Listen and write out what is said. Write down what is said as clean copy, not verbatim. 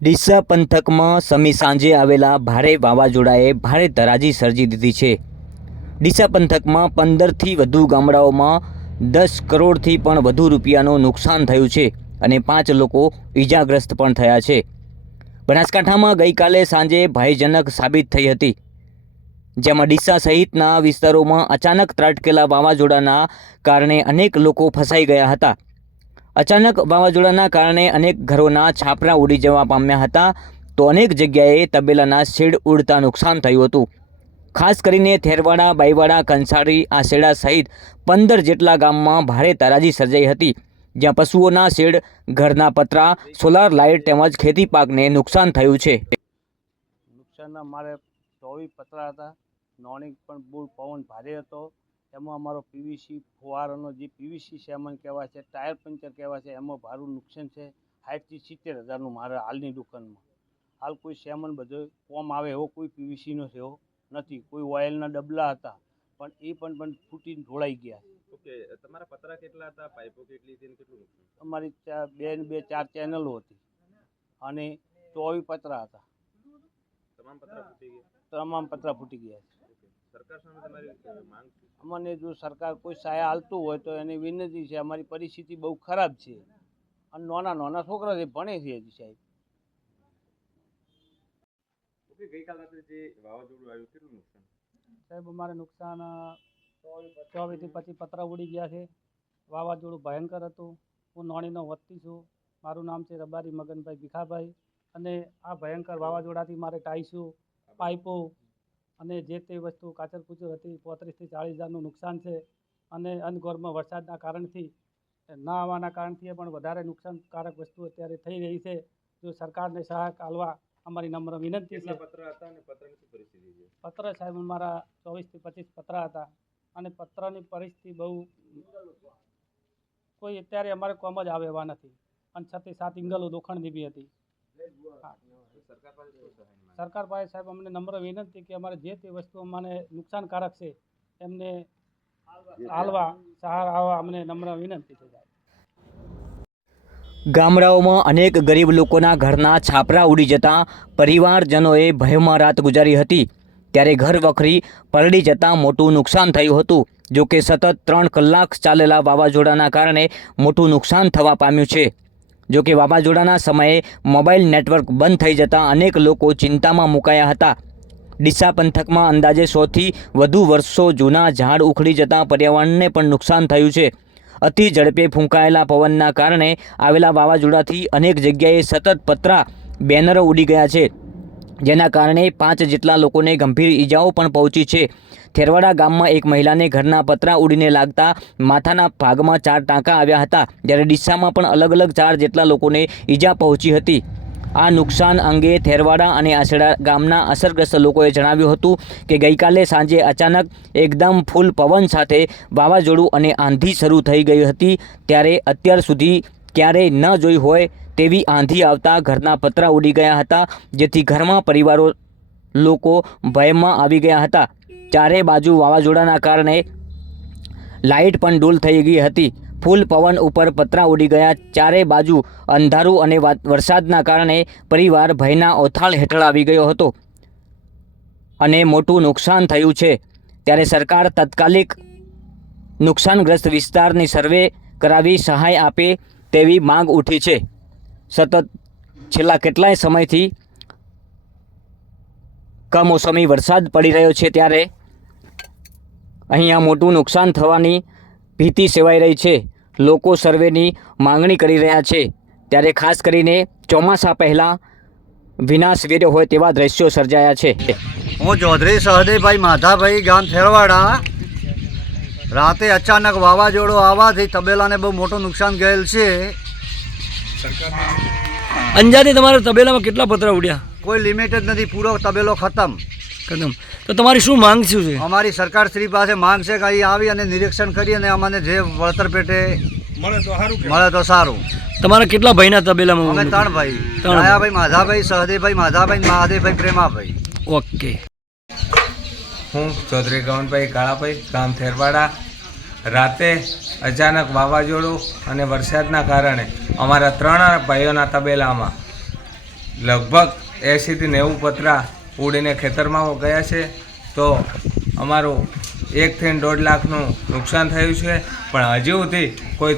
ડીસા પંથકમાં સમી સાંજે આવેલા ભારે વાવાઝોડાએ ભારે ધરાજી સર્જી દીધી છે। ડીસા પંથકમાં 15થી વધુ ગામડાઓમાં 10 કરોડથી પણ વધુ રૂપિયાનું નુકસાન થયું છે અને 5 લોકો ઈજાગ્રસ્ત પણ થયા છે। બનાસકાંઠામાં ગઈકાલે સાંજે ભયજનક સાબિત થઈ હતી, જેમાં ડીસા સહિતના વિસ્તારોમાં અચાનક ત્રાટકેલા વાવાઝોડાના કારણે અનેક લોકો ફસાઈ ગયા હતા। અચાનક વાવાઝોડાના કારણે અનેક ઘરોના છાપરા ઉડી જવા પામ્યા હતા, તો અનેક જગ્યાએ તબેલાના શેડ ઉડતા નુકસાન થયું હતું। ખાસ કરીને થેરવાડા, બાઈવાડા, કંસારી, આસેડા સહિત 15 જેટલા ગામમાં ભારે તારાજી સર્જાઈ હતી, જ્યાં પશુઓના શેડ, ઘરના પતરા, સોલાર લાઇટ તેમજ ખેતી પાકને નુકસાન થયું છે। નુકસાનના મારે 24 પતરા હતા। નોણી પણ બહુ પવન ભારે હતો। એમાં અમારો પીવીસી ફુવારાનો જે પીવીસી સામાન કહેવાય છે, ટાયર પંચર કહેવાય છે, એમાં ભારું નુકસાન છે। 60થી 70,000નું મારે હાલની દુકાનમાં હાલ કોઈ સામાન બધો કોમ આવે એવો કોઈ પીવીસીનો થયો નથી। કોઈ ઓઇલના ડબલા હતા પણ એ પણ ફૂટીને ઢોળાઈ ગયા। ઓકે, તમારા પતરા કેટલા હતા, પાઇપો કેટલી હતી, કેટલું નુકસાન? અમારી 4 ચેનલો હતી અને 24 પતરા હતા। તમામ પતરા ફૂટી ગયા? તમામ પતરા ફૂટી ગયા છે। સરકાર સામે તમારી માંગ છે? અમને જો સરકાર કોઈ સહાય હાલતું હોય તો એની વિનંતી છે। અમારી પરિસ્થિતિ બહુ ખરાબ છે અને નાના છોકરા છે, ભણે છે હજી સાહેબ। ઓકે, ગઈકાલ રાત્રે જે વાવાઝોડું આવ્યું કેટલું નુકસાન? સાહેબ અમારે નુકસાન 24 થી 25 પતરા ઉડી ગયા છે। વાવાઝોડું ભયંકર હતું। હું નોણીનો વતની છું। મારું નામ છે રબારી મગનભાઈ ભીખાભાઈ અને આ ભયંકર વાવાઝોડાથી મારે ટાઈસું, પાઇપો અને જે તે વસ્તુ કાચર કુચર હતી 35થી 40,000નું નુકસાન છે અને અનગોરમાં વરસાદના કારણથી ના આવવાના કારણથી પણ વધારે નુકસાનકારક વસ્તુ અત્યારે થઈ રહી છે। જો સરકારને સહાય આપવા અમારી નમ્ર વિનંતી છે। પતરા હતા અને પતરાની શું પરિસ્થિતિ છે? પત્ર સાહેબ અમારા 24થી 25 પતરા હતા અને પત્રની પરિસ્થિતિ બહુ કોઈ અત્યારે અમારે કોમ જ આવે એવા નથી અને 6 થી 7 ઇંગલો દોખણની બી હતી। સરકાર પાસે સાહેબ અમને નમ્ર વિનંતી કે અમારે જે તે વસ્તુ અમને નુકસાનકારક છે એમને હાલવા સહાય આવવા અમને નમ્ર વિનંતી છે। ગામડાઓમાં અનેક ગરીબ લોકોના ઘરના છાપરા ઉડી જતા પરિવારજનોએ ભયમાં રાત ગુજારી હતી, ત્યારે ઘર વખરી પલળી જતાં મોટું નુકસાન થયું હતું। જો કે સતત 3 કલાક ચાલેલા વાવાઝોડાના કારણે મોટું નુકસાન થવા પામ્યું છે। જો કે વાવાઝોડાના સમયે મોબાઈલ નેટવર્ક બંધ થઈ જતાં અનેક લોકો ચિંતામાં મુકાયા હતા। ડીસા પંથકમાં અંદાજે 100થી વધુ વર્ષો જૂના ઝાડ ઉખડી જતાં પર્યાવરણને પણ નુકસાન થયું છે। અતિ ઝડપે ફૂંકાયેલા પવનના કારણે આવેલા વાવાઝોડાથી અનેક જગ્યાએ સતત પતરા, બેનરો ઉડી ગયા છે, જેના કારણે 5 જેટલા લોકોને ગંભીર ઈજાઓ પણ પહોંચી છે। થેરવાડા ગામમાં એક મહિલાને ઘરના પતરા ઉડીને લાગતા માથાના ભાગમાં 4 ટાંકા આવ્યા હતા, જ્યારે ડીસામાં પણ અલગ 4 જેટલા લોકોને ઈજા પહોંચી હતી। આ નુકસાન અંગે થેરવાડા અને આસેડા ગામના અસરગ્રસ્ત લોકોએ જણાવ્યું હતું કે ગઈકાલે સાંજે અચાનક એકદમ ફૂલ પવન સાથે વાવાઝોડું અને આંધી શરૂ થઈ ગઈ હતી, ત્યારે અત્યાર સુધી ક્યારેય ન જોઈ હોય તેવી આંધી આવતા ઘરના પતરા ઉડી ગયા હતા, જેથી ઘરમાં પરિવારો લોકો ભયમાં આવી ગયા હતા। ચારે બાજુ વાવાઝોડાના કારણે લાઇટ પણ ડૂલ થઈ ગઈ હતી। ફૂલ પવન ઉપર પતરા ઉડી ગયા। ચારે બાજુ અંધારું અને વરસાદના કારણે પરિવાર ભયના ઓથાળ હેઠળ આવી ગયો હતો અને મોટું નુકસાન થયું છે, ત્યારે સરકાર તાત્કાલિક નુકસાનગ્રસ્ત વિસ્તારની સર્વે કરાવી સહાય આપે તેવી માંગ ઉઠી છે। સતત છેલ્લા કેટલાય સમયથી કમોસમી વરસાદ પડી રહ્યો છે, ત્યારે અહીંયા મોટું નુકસાન થવાની ભીતિ સેવાઈ રહી છે। લોકો સર્વેની માંગણી કરી રહ્યા છે, ત્યારે ખાસ કરીને ચોમાસા પહેલાં વિનાશ વેર્યો હોય તેવા દ્રશ્યો સર્જાયા છે। હું ચૌધરી સહદેવભાઈ માધાભાઈ, ગામ થેરવાડા। રાતે અચાનક વાવાઝોડું આવવાથી તબેલાને બહુ મોટું નુકસાન ગયેલ છે। અંજાથી તમારા તબેલામાં કેટલા પતરા ઉડ્યા? કોઈ લિમિટ જ નથી, પૂરો તબેલો ખતમ। તો તમારી શું માંગ શું છે? અમારી સરકાર શ્રી પાસે માંગ છે કે અહીં આવી અને નિરીક્ષણ કરી અને અમને જે વળતર પેટે મળે તો સારું। તમારા કેટલા ભાઈના તબેલામાં? અમે 3 ભાઈ, દયાભાઈ માધાભાઈ, સહદેવભાઈ માધાભાઈ, મહાદેવભાઈ પ્રેમાભાઈ। ઓકે। હું ચૌધરી ગવનભાઈ કાળાભાઈ, ગામ થેરવાડા। રાતે અચાનક વાવાઝોડું અને વરસાદના કારણે અમારા 3 ભાઈઓના તબેલામાં લગભગ 80 થી 90 પતરા ઉડીને ખેતરમાં ગયા છે. તો અમારું 1 થી 1.5 લાખનું નુકસાન થયું છે, પણ હજી સુધી કોઈ